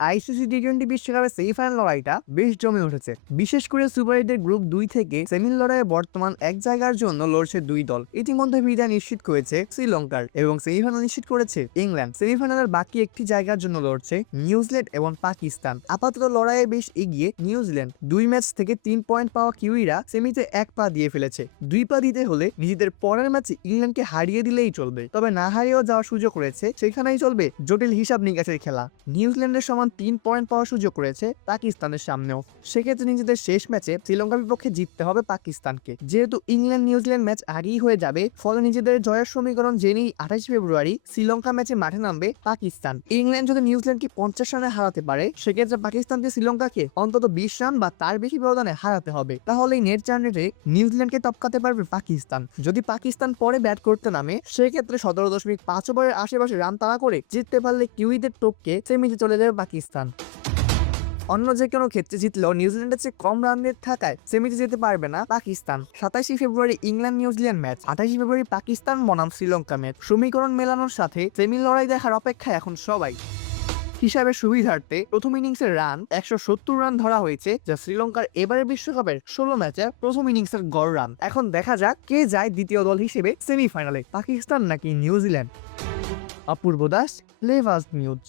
ICC টি-20 বিশ্বকাপের semifinal লড়াইটা বেশ জমে উঠেছে। বিশেষ করে সুপার 8 গ্রুপ 2 থেকে সেমির লড়াইয়ে বর্তমান এক জায়গার জন্য লড়ছে দুই দল। ইতিমধ্যে বিদায় নিশ্চিত করেছে শ্রীলঙ্কার এবং সেমিফাইনাল নিশ্চিত করেছে ইংল্যান্ড। সেমিফাইনালের বাকি একটি জায়গার জন্য লড়ছে নিউজিল্যান্ড এবং পাকিস্তান। আপাতত লড়াইয়ে বেশ এগিয়ে নিউজিল্যান্ড। 2 ম্যাচ থেকে 3 পয়েন্ট পাওয়া কিউইরা সেমিতে 1 পা দিয়ে ফেলেছে। 2 পা দিতে হলে নিজেদের পরের ম্যাচে ইংল্যান্ডকে হারিয়ে দিলেই চলবে, তবে না হারিয়েও যাওয়ার সুযোগ রয়েছে, সেখানেই চলবে জটিল হিসাব নিকাশের খেলা। নিউজিল্যান্ডের সমান 3 পয়েন্ট পাওয়ার সুযোগ রয়েছে পাকিস্তানের সামনেও। সেক্ষেত্রে নিজেদের শেষ ম্যাচে শ্রীলঙ্কার বিপক্ষে জিততে হবে পাকিস্তানকে। যেহেতু ইংল্যান্ড নিউজিল্যান্ড ম্যাচ আগেই হয়ে যাবে, ফলে নিজেদের জয়ের সমীকরণ জেনেই 28 ফেব্রুয়ারি শ্রীলঙ্কা ম্যাচে মাঠে নামবে পাকিস্তান। ইংল্যান্ড যদি নিউজিল্যান্ডকে 50 রানে হারাতে পারে, সেক্ষেত্রে পাকিস্তানকে শ্রীলঙ্কাকে অন্তত 20 রান বা তার বেশি ব্যবধানে হারাতে হবে। তাহলেই নেট জার্নিতে নিউজিল্যান্ডকে টপকাতে পারবে পাকিস্তান। যদি পাকিস্তান পরে ব্যাট করতে নামে, সেক্ষেত্রে 17.5 ওভারের আশেপাশে রান তাড়া করে জিততে পারলে কিউইদের টপকে সেমিতে চলে যাবে পাকিস্তান। অন্য যে কোনো ক্ষেত্রে জিতলেও নিউজিল্যান্ডের চেয়ে কম রান রেট থাকায় সেমিতে যেতে পারবে না পাকিস্তান। 27 ফেব্রুয়ারি ইংল্যান্ড নিউজিল্যান্ড ম্যাচ, 28 ফেব্রুয়ারি পাকিস্তান বনাম শ্রীলঙ্কা ম্যাচ। সমীকরণ মেলানোর সাথে সেমি লড়াই দেখার অপেক্ষায় এখন সবাই। হিসাবের সুবিধার্থে প্রথম ইনিংসের রান 170 রান ধরা হয়েছে, যা শ্রীলঙ্কার এবারের বিশ্বকাপের 16 ম্যাচে প্রথম ইনিংসের গড় রান। এখন দেখা যাক কে যায় দ্বিতীয় দল হিসেবে সেমিফাইনালে, পাকিস্তান নাকি নিউজিল্যান্ড। অপূর্ব দাস, ফ্লেভার্স নিউজ।